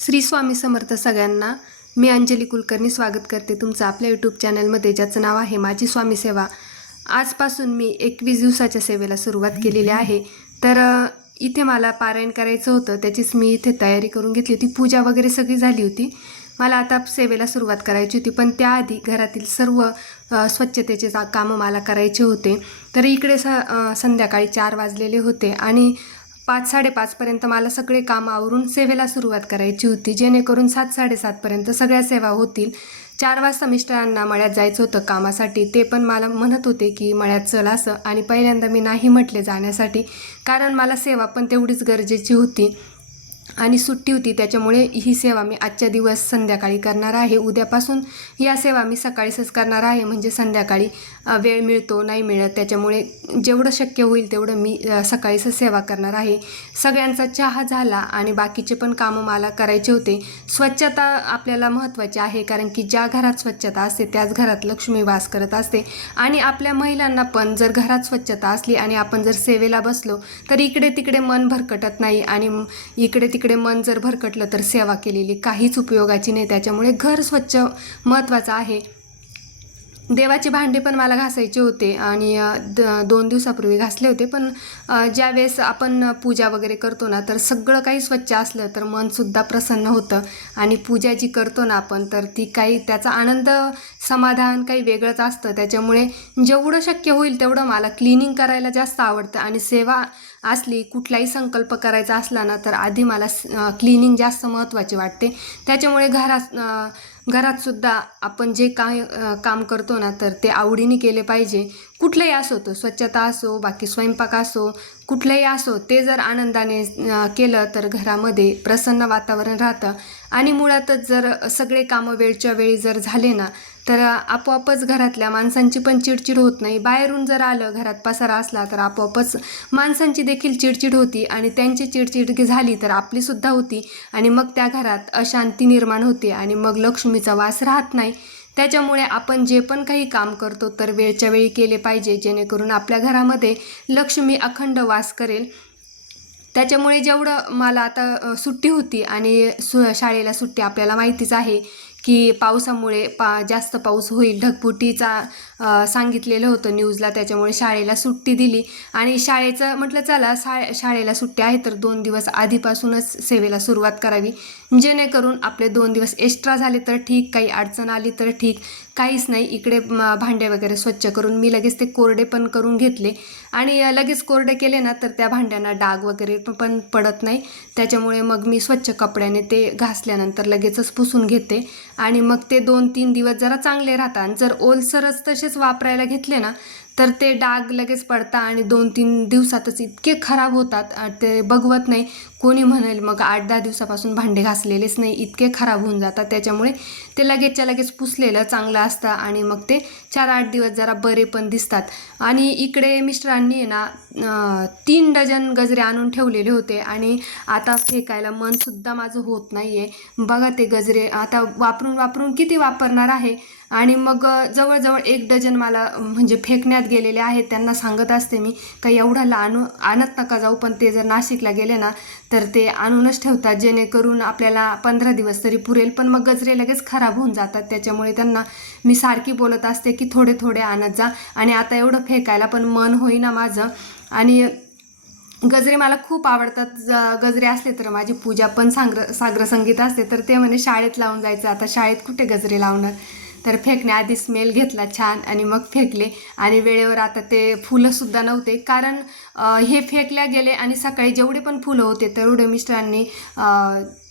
श्री स्वामी समर्थ सगळ्यांना. मी अंजली कुलकर्णी स्वागत करते तुमचं आपल्या यूट्यूब चॅनलमध्ये, ज्याचं नाव आहे माझी स्वामी सेवा. आजपासून मी 21 दिवसाच्या सेवेला सुरुवात केलेली आहे. तर इथे मला पारायण करायचं होतं, त्याचीच मी इथे तयारी करून घेतली होती. पूजा वगैरे सगळी झाली होती. मला आता सेवेला सुरुवात करायची होती, पण त्याआधी घरातील सर्व स्वच्छतेचे कामं मला करायचे होते. तर इकडे संध्याकाळी 4 वाजलेले होते आणि 5-5:30पर्यंत मला सगळे काम आवरून सेवेला सुरुवात करायची होती, जेणेकरून 7-7:30पर्यंत सगळ्या सेवा होतील. 4 वाजता मिस्टरांना मळ्यात जायचं होतं कामासाठी. ते पण मला म्हणत होते की मळ्यात चल असं, आणि पहिल्यांदा मी नाही म्हटले जाण्यासाठी, कारण मला सेवा पण तेवढीच गरजेची होती आणि सुट्टी होती. त्याच्यामुळे ही सेवा मी आजच्या दिवस संध्याकाळी करणार आहे. उद्यापासून या सेवा मी सकाळीच करणार आहे, म्हणजे संध्याकाळी वेळ मिळतो नाही मिळत, त्याच्यामुळे जेवढं शक्य होईल तेवढं मी सकाळीच सेवा करणार आहे. सगळ्यांचा चहा झाला आणि बाकीचे पण कामं मला करायचे होते. स्वच्छता आपल्याला महत्त्वाची आहे, कारण की ज्या घरात स्वच्छता असते त्याच घरात लक्ष्मी वास करत असते. आणि आपल्या महिलांना पण जर घरात स्वच्छता असली आणि आपण जर सेवेला बसलो तर इकडे तिकडे मन भरकटत नाही, आणि इकडे तिकडे मन जर भरकटलं तर सेवा केलेली काहीच उपयोगाची नाही. त्याच्यामुळे घर स्वच्छ महत्त्वाचं आहे. देवाचे भांडे पण मला घासायचे होते आणि 2 दिवसापूर्वी घासले होते. पण ज्यावेळेस आपण पूजा वगैरे करतो ना, तर सगळं काही स्वच्छ असलं तर मनसुद्धा प्रसन्न होतं. आणि पूजा जी करतो ना आपण, तर ती काही त्याचा आनंद समाधान काही वेगळंच असतं. त्याच्यामुळे जेवढं शक्य होईल तेवढं मला क्लिनिंग करायला जास्त आवडतं. आणि सेवा असली, कुठलाही संकल्प करायचा असला ना, तर आधी मला क्लिनिंग जास्त महत्त्वाचे वाटते. त्याच्यामुळे घरातसुद्धा आपण जे काय काम करतो ना, तर ते आवडीने केले पाहिजे. कुठलंही असो, तो स्वच्छता असो, बाकी स्वयंपाक असो, कुठलंही असो, ते जर आनंदाने केलं तर घरामध्ये प्रसन्न वातावरण राहतं. आणि मुळातच जर सगळे कामं वेळच्या वेळी जर झाले ना, तर आपोआपच घरातल्या माणसांची पण चिडचिड होत नाही. बाहेरून जर आलं, घरात पसारा असला, तर आपोआपच माणसांची देखील चिडचिड होती, आणि त्यांची चिडचिड झाली तर आपलीसुद्धा होती, आणि मग त्या घरात अशांती निर्माण होते आणि मग लक्ष्मीचा वास राहत नाही. त्याच्यामुळे आपण जे पण काही काम करतो तर वेळच्या वेळी केले पाहिजे, जेणेकरून आपल्या घरामध्ये लक्ष्मी अखंड वास करेल. त्याच्यामुळे जेवढं मला आता सुट्टी होती, आणि शाळेला सुट्टी आपल्याला माहितीच आहे की पावसामुळे जास्त पाऊस होईल, ढगफुटीचा सांगितलेलं होतं न्यूजला. त्याच्यामुळे शाळेला सुट्टी दिली. आणि शाळेचं म्हटलं चला शाळेला सुट्टी आहे तर 2 दिवस आधीपासूनच सेवेला सुरुवात करावी, जेणेकरून आपले 2 दिवस एक्स्ट्रा झाले तर ठीक, काही अडचण आली तर ठीक. काहीच नाही, इकडे भांडे वगैरे स्वच्छ करून मी लगेच ते कोरडे पण करून घेतले. आणि लगेच कोरडे केले ना, तर त्या भांड्यांना डाग वगैरे पण पडत नाही. त्याच्यामुळे मग मी स्वच्छ कपड्याने ते घासल्यानंतर लगेचच पुसून घेते, आणि मग ते 2-3 दिवस जरा चांगले राहतात. जर ओलसरच तसेच वापरायला घेतले ना, तर ते डाग लगेच पडतात आणि 2-3 दिवसातच इतके खराब होतात, ते बघवत नाही. कोणी म्हणेल मग 8-10 दिवसापासून भांडे घासलेलेच नाही, इतके खराब होऊन जातात. त्याच्यामुळे ते लगेचच्या लगेच पुसलेलं चांगलं असतं, आणि मग ते 4-8 दिवस जरा बरे पण दिसतात. आणि इकडे मिस्टरांनी ना 3 डझन गजरे आणून ठेवलेले होते, आणि आता फेकायला मनसुद्धा माझं होत नाही आहे. बघा, ते गजरे आता वापरून वापरून किती वापरणार आहे. आणि मग जवळजवळ 1 डझन मला म्हणजे फेकण्यात गेलेले आहेत. त्यांना सांगत असते मी काही एवढा आणत नका जाऊ, पण ते जर नाशिकला गेले ना, तर ते आणूनच ठेवतात, जेणेकरून आपल्याला 15 दिवस तरी पुरेल. पण मग गजरे लगेच खराब होऊन जातात. त्याच्यामुळे त्यांना मी सारखी बोलत असते की थोडे थोडे आणत जा. आणि आता एवढं फेकायला पण मन होईना माझं. आणि गजरे मला खूप आवडतात. गजरे असले तर माझी पूजा पण साग्र संगीत असते. तर ते म्हणे शाळेत लावून जायचं, आता शाळेत कुठे गजरे लावणार. तर फेकण्याआधी स्मेल घेतला छान, आणि मग फेकले. आणि वेळेवर आता ते फुलंसुद्धा नव्हते, कारण हे फेकल्या गेले, आणि सकाळी जेवढे पण फुलं होते तेवढे मिस्टरांनी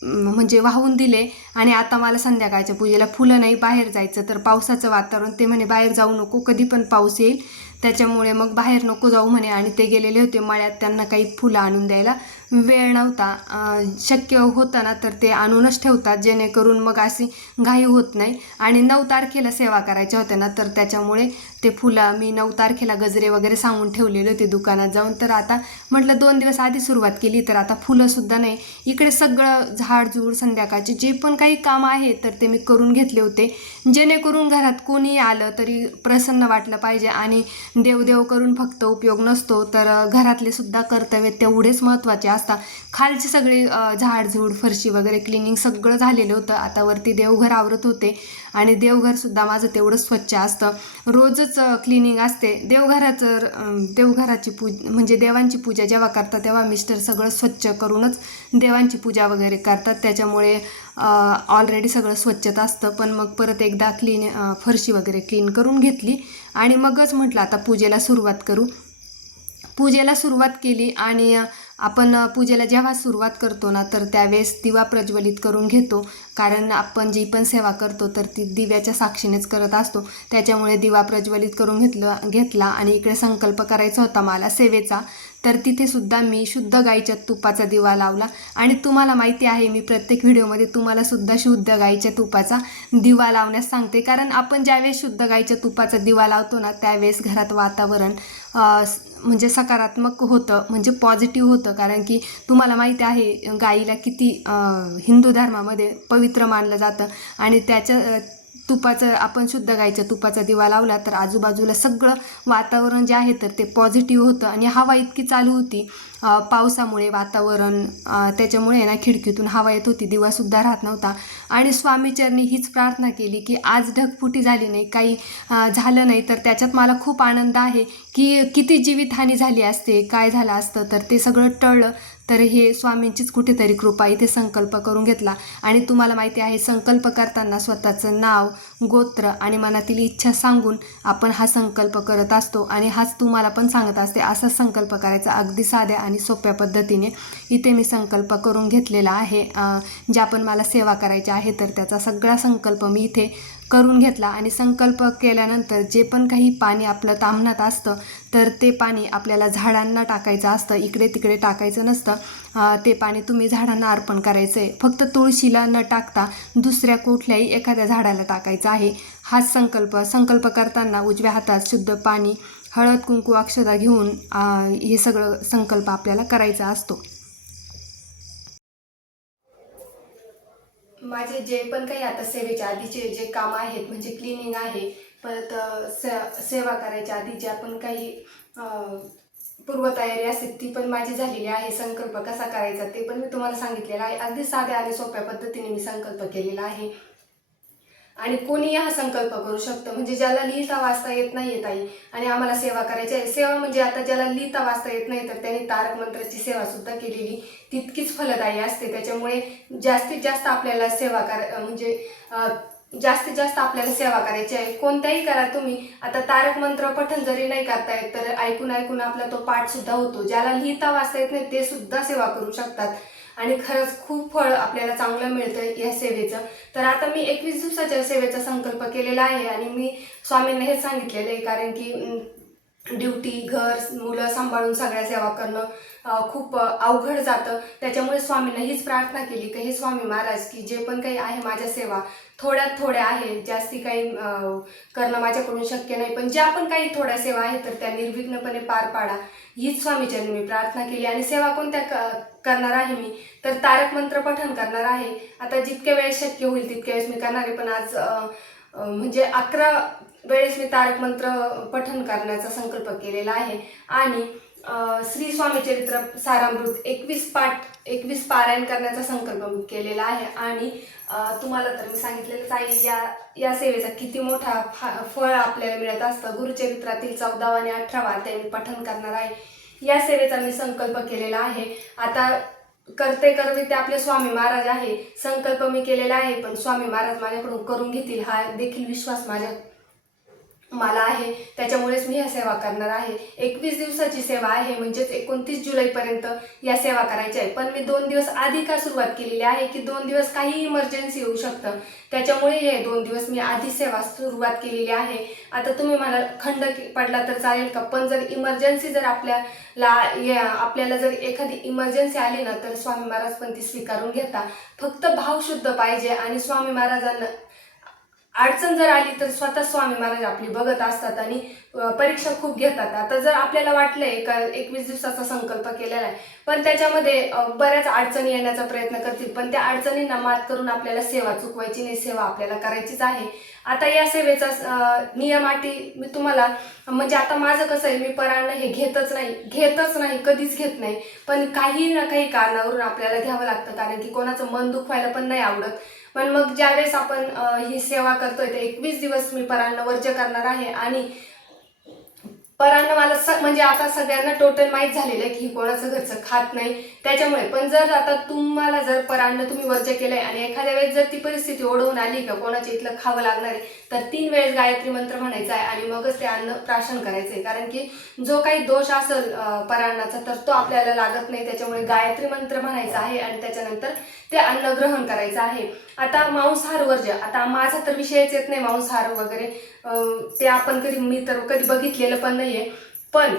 म्हणजे वाहून दिले. आणि आता मला संध्याकाळच्या पूजेला फुलं नाही, बाहेर जायचं, तर पावसाचं वातावरण, ते म्हणे बाहेर जाऊ नको, कधी पण पाऊस येईल, त्याच्यामुळे मग बाहेर नको जाऊ म्हणे. आणि ते गेलेले होते मळ्यात, त्यांना काही फुलं आणून द्यायला वेळ नव्हता. शक्य होतं ना तर ते आणूनच ठेवतात, जेणेकरून मग अशी घाई होत नाही. आणि 9 तारखेला सेवा करायच्या होत्या ना, तर त्याच्यामुळे ते फुलं मी 9 तारखेला गजरे वगैरे सांगून ठेवलेले होते दुकानात जाऊन. तर आता म्हटलं 2 दिवस आधी सुरुवात केली तर आता फुलंसुद्धा नाही. इकडे सगळं झाडझूड संध्याकाळचे जे पण काही काम आहे तर ते मी करून घेतले होते, जेणेकरून घरात कोणी आलं तरी प्रसन्न वाटलं पाहिजे. आणि देवदेव करून फक्त उपयोग नसतो, तर घरातले सुद्धा कर्तव्य तेवढेच महत्त्वाचे असतात. खालचे सगळे झाडझूड फरशी वगैरे क्लिनिंग सगळं झालेलं होतं. आता वरती देवघर आवरत होते आणि देवघरसुद्धा माझं तेवढं स्वच्छ असतं. रोजच क्लिनिंग असते देवघराची म्हणजे देवांची पूजा जेव्हा करतात तेव्हा मिस्टर सगळं स्वच्छ करूनच देवांची पूजा वगैरे करतात. त्याच्यामुळे ऑलरेडी सगळं स्वच्छता असतं. पण मग परत एकदा फरशी वगैरे क्लीन करून घेतली आणि मगच म्हटलं आता पूजेला सुरुवात करू. पूजेला सुरुवात केली आणि आपण पूजेला जेव्हा सुरुवात करतो ना तर त्यावेळेस दिवा प्रज्वलित करून घेतो, कारण आपण जी पण सेवा करतो तर ती दिव्याच्या साक्षीनेच करत असतो. त्याच्यामुळे दिवा प्रज्वलित करून घेतला आणि इकडे संकल्प करायचा होता मला सेवेचा. तर तिथे सुद्धा मी शुद्ध गाईच्या तुपाचा दिवा लावला. आणि तुम्हाला माहिती आहे मी प्रत्येक व्हिडिओमध्ये तुम्हाला सुद्धा शुद्ध गाईच्या तुपाचा दिवा लावण्यास सांगते, कारण आपण ज्यावेळेस शुद्ध गाईच्या तुपाचा दिवा लावतो ना त्यावेळेस घरात वातावरण म्हणजे सकारात्मक होतं, म्हणजे पॉझिटिव्ह होतं. कारण की तुम्हाला माहिती आहे गाईला किती हिंदू धर्मामध्ये पवित्र मानलं जातं. आणि आपण शुद्ध गाईच्या तुपाचा दिवा लावला तर आजूबाजूला सगळं वातावरण जे आहे तर ते पॉझिटिव्ह होतं. आणि हवा इतकी चालू होती पावसामुळे वातावरण, त्याच्यामुळे ना खिडकीतून हवा येत होती, दिवासुद्धा राहत नव्हता. आणि स्वामीचरणी हीच प्रार्थना केली की आज ढगफुटी झाली नाही, काही झालं नाही, तर त्याच्यात मला खूप आनंद आहे. की किती जीवितहानी झाली असते, काय झालं असतं तर ते सगळं टळलं. तर हे स्वामींचीच कुठेतरी कृपा. इथे संकल्प करून घेतला. आणि तुम्हाला माहिती आहे संकल्प करताना स्वतःचं नाव, गोत्र आणि मनातील इच्छा सांगून आपण हा संकल्प करत असतो. आणि हाच तुम्हाला पण सांगत असते असा संकल्प करायचा अगदी साध्या आणि सोप्या पद्धतीने. इथे मी संकल्प करून घेतलेला आहे. ज्या पण मला सेवा करायच्या आहे तर त्याचा सगळा संकल्प मी इथे करून घेतला. आणि संकल्प केल्यानंतर जे पण काही पाणी आपलं ताम्हनात असतं तर ते पाणी आपल्याला झाडांना टाकायचं असतं, इकडे तिकडे टाकायचं नसतं. ते पाणी तुम्ही झाडांना अर्पण करायचं आहे. फक्त तुळशीला न टाकता दुसऱ्या कुठल्याही एखाद्या झाडाला टाकायचं आहे. हाच संकल्प करताना उजव्या हातात शुद्ध पाणी, हळद, कुंकू, अक्षता घेऊन हे सगळं संकल्प आपल्याला करायचा असतो. माझे जे पण काही आता सेवेच्या आधीचे जे काम आहेत म्हणजे क्लिनिंग आहे, परत सेवा करायच्या आधी ज्या पण काही पूर्वतयारी असते ती पण माझी झालेली आहे. संकल्प कसा करायचा ते पण मी तुम्हाला सांगितलेलं आहे. अगदी साध्या आणि सोप्या पद्धतीने मी संकल्प केलेला आहे. आणि कोणीही हा संकल्प करू शकतं, म्हणजे ज्याला लिहिता वाचता येत नाही ताई आणि आम्हाला सेवा करायची आहे. सेवा म्हणजे आता ज्याला लिहिता वाचता येत नाही तर त्यांनी तारक मंत्राची सेवा सुद्धा केलेली तितकीच फलदायी असते. त्याच्यामुळे जास्तीत जास्त आपल्याला जास्तीत जास्त आपल्याला सेवा करायची आहे. कोणत्याही करा तुम्ही. आता तारक मंत्र पठण जरी नाही करता येत तर ऐकून ऐकून आपला तो पाठ सुद्धा होतो. ज्याला लिहिता वाचता येत नाही ते सुद्धा सेवा करू शकतात आणि खरंच खूप फळ आपल्याला चांगलं मिळतं या सेवेचं. तर आता मी 21 दिवसाच्या सेवेचा संकल्प केलेला आहे आणि मी स्वामींना हेच सांगितलेलं आहे, कारण की ड्युटी, घर, मुलं सांभाळून सगळ्या सेवा करणं खूप अवघड जातं. त्याच्यामुळे स्वामींना हीच प्रार्थना केली की हे स्वामी महाराज की जे पण काही आहे माझ्या सेवा थोड्या आहे, जास्ती काही करणं माझ्याकडून शक्य नाही, पण ज्या पण काही थोड्या सेवा आहेत तर त्या निर्विघ्नपणे पार पाडा, हीच स्वामीचरणी मी प्रार्थना केली. आणि सेवा कोणत्या करणार आहे मी तर तारक मंत्र पठण करणार आहे. आता जितक्या वेळेस शक्य होईल तितक्या वेळेस मी करणार आहे, पण आज म्हणजे 11 वेळेस मी तारक मंत्र पठण करण्याचा संकल्प केलेला आहे. आणि श्री स्वामी चरित्र सारामृत 21 पारायण करण्याचा संकल्प मी केलेला आहे. आणि तुम्हाला तर मी सांगितलेलंच आहे या सेवेचा किती मोठा फळ आपल्याला मिळत असतं. गुरुचरित्रातील 14 आणि 18 ते मी पठण करणार आहे. या सेवेचा मी संकल्प केलेला आहे. आता करते ते आपले स्वामी महाराज आहे. संकल्प मी केलेला आहे पण स्वामी महाराज माझ्याकडून करून घेतील हा देखील विश्वास मला आहे. त्याच्यामुळेच मी ह्या सेवा करणार आहे. 21 दिवसाची सेवा आहे, म्हणजेच 29 जुलैपर्यंत या सेवा करायच्या आहे. पण मी 2 दिवस आधी का सुरुवात केलेली आहे की 2 दिवस काही इमर्जन्सी येऊ शकतं, त्याच्यामुळे हे 2 दिवस मी आधी सेवा सुरुवात केलेली आहे. आता तुम्ही मला खंड पडला तर चालेल का, पण जर इमर्जन्सी जर आपल्याला जर एखादी इमर्जन्सी आली ना तर स्वामी महाराज पण ती स्वीकारून घेता. फक्त भाव शुद्ध पाहिजे आणि स्वामी महाराजांना अडचण जर आली तर स्वतः स्वामी महाराज आपली बघत असतात आणि परीक्षा खूप घेतात. आता जर आपल्याला वाटलंय का 21 दिवसाचा संकल्प केलेला आहे, पण त्याच्यामध्ये बऱ्याच अडचणी येण्याचा प्रयत्न करतील, पण त्या अडचणींना मात करून आपल्याला सेवा चुकवायची नाही, सेवा आपल्याला करायचीच आहे. आता या सेवेचा नियम अटी मी तुम्हाला, म्हणजे आता माझं कसं आहे, मी परान्न हे घेतच नाही, कधीच घेत नाही, पण काही ना काही कारणावरून आपल्याला घ्यावं लागतं, कारण की कोणाचं मन दुखवायला पण नाही आवडत. पण मग ज्यावेळेस आपण ही सेवा करतोय तर 21 दिवस मी परान्न वर्ज करणार आहे. आणि परान्न मला म्हणजे आता सगळ्यांना टोटल माहीत झालेलं आहे की कोणाचं घरचं खात नाही, त्याच्यामुळे. पण जर आता तुम्हाला जर परान्न तुम्ही वर्ज केलंय आणि एखाद्या वेळेस जर ती परिस्थिती ओढवून आली का कोणाच्या इथलं खावं लागणार आहे, तर 3 वेळेस गायत्री मंत्र म्हणायचा आहे आणि मगच ते अन्न प्राशन करायचं आहे. कारण की जो काही दोष असेल परान्नाचा तर तो आपल्याला लागत नाही, त्याच्यामुळे गायत्री मंत्र म्हणायचा आहे आणि त्याच्यानंतर ते अन्न ग्रहण करायचं आहे. आता मांसाहार वर्ज, आता माझा तर विषयच येत नाही मांसाहार वगैरे, ते आपण मी तर कधी बघितलेलं पण नाहीये. पण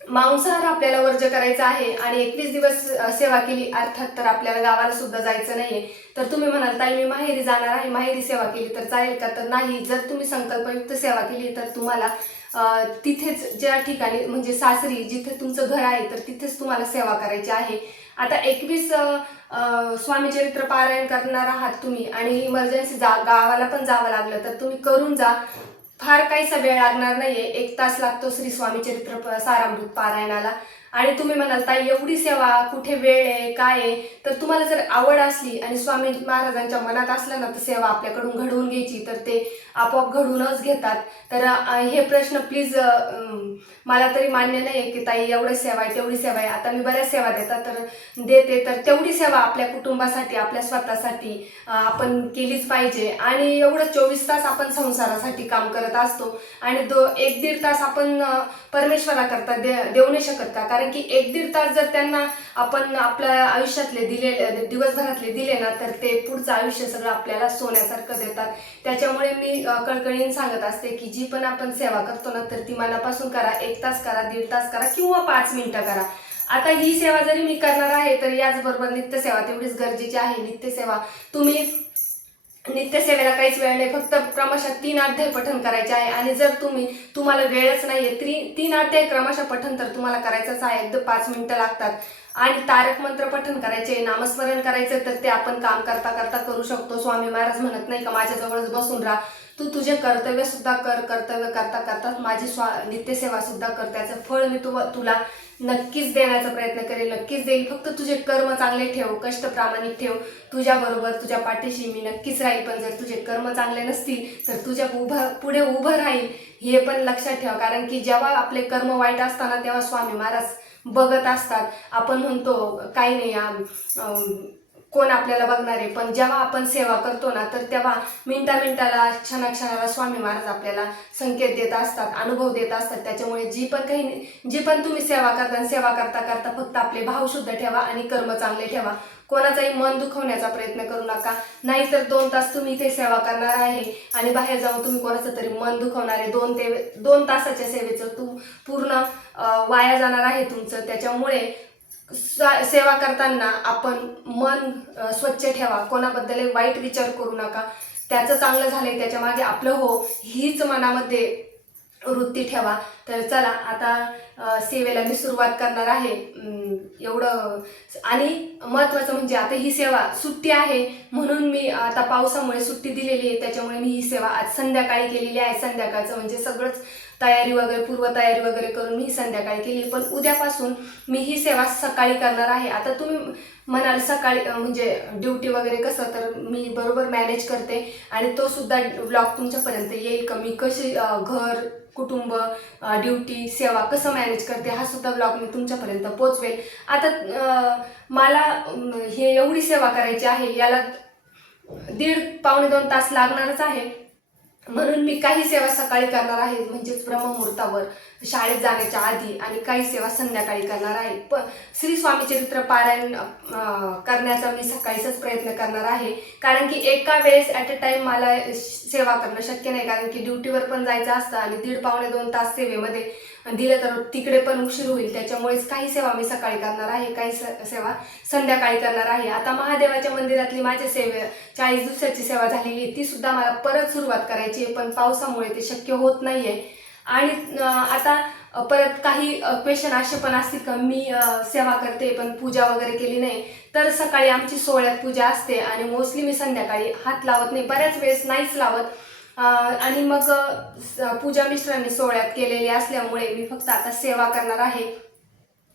मांसाहार आपल्याला वर्ज करायचा आहे आणि 21 दिवस सेवा केली अर्थात तर आपल्याला गावाला सुद्धा जायचं नाहीये. तर तुम्ही म्हणाल ताई मी माहेरी जाणार आहे, माहेरी सेवा केली तर चालेल का? तर नाही, जर तुम्ही संकल्पयुक्त सेवा केली तर तुम्हाला तिथेच ज्या ठिकाणी म्हणजे सासरी जिथे तुमचं घर आहे तर तिथेच तुम्हाला सेवा करायची आहे. आता 21 स्वामी चरित्र पारायण करणार आहात तुम्ही आणि इमर्जन्सी गावाला पण जावं लागलं तर तुम्ही करून जा, फार काहीसा वेळ लागणार नाहीये, 1 तास लागतो श्री स्वामी चरित्र सारामृत पारायणाला. आणि तुम्ही म्हणाल ताई एवढी सेवा कुठे वेळ आहे काय आहे, तर तुम्हाला जर आवड असली आणि स्वामी महाराजांच्या मनात असलं ना तर सेवा आपल्याकडून घडवून घ्यायची, तर ते आपोआप घडवूनच घेतात. तर हे प्रश्न प्लीज मला तरी मान्य नाही आहे की ताई एवढी सेवा आहे तेवढी सेवा आहे. आता मी बऱ्याच सेवा देते, तर तेवढी सेवा आपल्या कुटुंबासाठी आपल्या स्वतःसाठी आपण केलीच पाहिजे. आणि एवढं 24 तास आपण संसारासाठी काम करत असतो आणि 1-1.5 तास आपण परमेश्वराकरता देऊ नाही शकत का? कारण की 1-1.5 तास जर त्यांना आपण आपल्या आयुष्यातले दिवसभरातले दिले ना तर ते पुढचं आयुष्य सगळं आपल्याला सोन्यासारखं देतात. त्याच्यामुळे मी कळकळीने सांगत असते की जी पण आपण सेवा करतो ना तर ती मनापासून करा, 1 तास करा, 1.5 तास करा किंवा 5 मिनिटं करा. आता ही सेवा जरी मी करणार आहे तर याचबरोबर नित्यसेवा तेवढीच गरजेची आहे. नित्यसेवा तुम्ही नित्यसेवेला काहीच वेळ नाही, फक्त क्रमशः 3 अध्याय पठण करायचे आहे. आणि जर तुम्हाला वेळच नाहीये 3 अध्याय क्रमशः पठण तर तुम्हाला करायचंच आहे, एकदम 5 मिनिटं लागतात. आणि तारक मंत्र पठण करायचे, नामस्मरण करायचं, तर ते आपण काम करता करता करू शकतो. स्वामी महाराज म्हणत नाही का माझ्याजवळच बसून राहा, तू तुझे कर्तव्य सुद्धा कर, कर्तव्य करता करताच माझी नित्यसेवा सुद्धा कर, त्याचं फळ मी तुला नक्कीच देण्याचा प्रयत्न करेल, नक्कीच देईल. फक्त तुझे कर्म चांगले ठेव, कष्ट प्रामाणिक ठेव, तुझ्याबरोबर तुझ्या पाठीशी मी नक्कीच राहील. पण जर तुझे कर्म चांगले नसतील तर तुझ्या पुढे उभं राहील, हे पण लक्षात ठेवा. कारण की जेव्हा आपले कर्म वाईट असताना तेव्हा स्वामी महाराज बघत असतात. आपण म्हणतो काही नाही कोण आपल्याला बघणार आहे, पण जेव्हा आपण सेवा करतो ना तर तेव्हा मिनिटाला क्षणाला स्वामी महाराज आपल्याला संकेत देत असतात, अनुभव देत असतात. त्याच्यामुळे जी पण तुम्ही सेवा करता, सेवा करता करता फक्त आपले भाव शुद्ध ठेवा आणि कर्म चांगले ठेवा. कोणाचाही मन दुखवण्याचा प्रयत्न करू नका, नाहीतर 2 तास तुम्ही इथे सेवा करणार आहे आणि बाहेर जाऊन तुम्ही कोणाचं तरी मन दुखवणार आहे. 2 तासाच्या सेवेचं पूर्ण वाया जाणार आहे तुमचं. त्याच्यामुळे सेवा करताना आपण मन स्वच्छ ठेवा, कोणाबद्दल वाईट विचार करू नका, त्याचं चांगलं झालंय त्याच्या मागे आपलं हो हीच मनामध्ये वृत्ती ठेवा. तर चला आता सेवेला मी सुरुवात करणार आहे. एवढं. आणि महत्त्वाचं म्हणजे आता ही सेवा सुट्टी आहे म्हणून मी आता पावसामुळे सुट्टी दिलेली आहे, त्याच्यामुळे मी ही सेवा आज संध्याकाळी केलेली आहे. संध्याकाळचं म्हणजे सगळंच तयारी वगैरे पूर्वतयारी वगैरे करून मी संध्याकाळी केली, पण उद्यापासून मी ही सेवा सकाळी करणार आहे. आता तुम्ही म्हणाल सकाळी म्हणजे ड्युटी वगैरे कसं, तर मी बरोबर मॅनेज करते आणि तो सुद्धा ब्लॉग तुमच्यापर्यंत येईल का मी कशी घर कुटुंब ड्युटी सेवा कसं मॅनेज करते हा सुद्धा ब्लॉग मी तुमच्यापर्यंत पोचवेल. आता मला हे एवढी सेवा करायची आहे, याला 1.5-2 तास लागणारच आहे, म्हणून मी काही सेवा सकाळी करणार आहे म्हणजेच ब्रह्ममुहूर्तावर शाळेत जाण्याच्या आधी, आणि काही सेवा संध्याकाळी करणार आहे. श्री स्वामी चरित्र पारायण करण्याचा मी सकाळीच प्रयत्न करणार आहे, कारण की एका वेळेस ॲट अ टाइम मला सेवा करणं शक्य नाही, कारण की ड्युटीवर पण जायचं असतं आणि 1.5-2 तास सेवेमध्ये दिलं तर तिकडे पण उशीर होईल. त्याच्यामुळेच काही सेवा मी सकाळी करणार आहे, काही सेवा संध्याकाळी करणार आहे. आता महादेवाच्या मंदिरातली माझ्या 40 दिवसाची सेवा झालेली आहे, ती सुद्धा मला परत सुरुवात करायची आहे, पण पावसामुळे ते शक्य होत नाही आहे. आणि आता परत काही क्वेश्चन असे पण असतील का मी सेवा करते पण पूजा वगैरे केली नाही. तर सकाळी आमची सोहळ्यात पूजा असते आणि मोस्टली मी संध्याकाळी हात लावत नाही, बऱ्याच वेळेस नाहीच लावत. आणि मग पूजा मिस्टरांनी सोहळ्यात केलेली असल्यामुळे मी फक्त आता सेवा करणार आहे.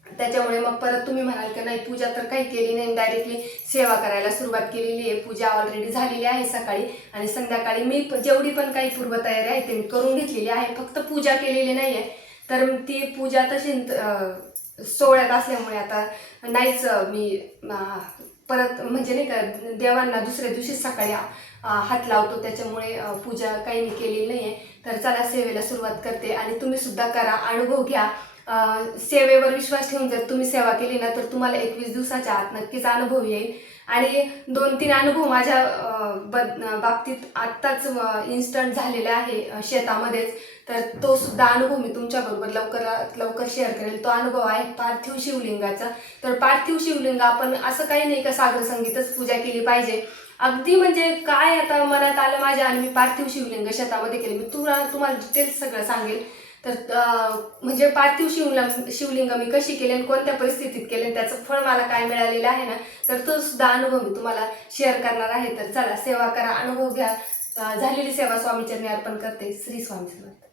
त्याच्यामुळे मग परत तुम्ही म्हणाल की नाही पूजा तर काही केली नाही, डायरेक्टली सेवा करायला सुरुवात केलेली आहे. पूजा ऑलरेडी झालेली आहे सकाळी आणि संध्याकाळी मी जेवढी पण काही पूर्वतयारी आहे ते मी करून घेतलेली आहे, फक्त पूजा केलेली नाही आहे. तर ती पूजा तशी सोहळ्यात असल्यामुळे आता नाहीच मी परत म्हणजे नाही का देवांना दुसऱ्या दिवशी सकाळी हात लावतो, त्याच्यामुळे पूजा काही मी केलेली नाही आहे. तर चला सेवेला सुरुवात करते आणि तुम्ही सुद्धा करा, अनुभव घ्या. सेवेवर विश्वास ठेवून जर तुम्ही सेवा केली ना तर तुम्हाला 21 दिवसाच्या आत नक्कीच अनुभव येईल. आणि 2-3 अनुभव माझ्या बाबतीत आत्ताच इन्स्टंट झालेला आहे शेतामध्येच. तर तो सुद्धा अनुभव मी तुमच्याबरोबर लवकरात लवकर शेअर करेल. तो अनुभव आहे पार्थिव शिवलिंगाचा. तर पार्थिव शिवलिंग आपण असं काही नाही का सागर संगीतच पूजा केली पाहिजे, अगदी म्हणजे काय आता मनात आलं माझ्या आणि मी पार्थिव शिवलिंग शेतामध्ये केले. मी तुम्हाला डिटेल्स सगळं सांगेल. तर म्हणजे पार्थिव शिवलिंग मी कशी केली आणि कोणत्या परिस्थितीत केले, त्याचं फळ मला काय मिळालेलं आहे ना, तर तो सुद्धा अनुभव मी तुम्हाला शेअर करणार आहे. तर चला सेवा करा, अनुभव घ्या. झालेली सेवा स्वामीचरणी अर्पण करते. श्री स्वामी समर्थ.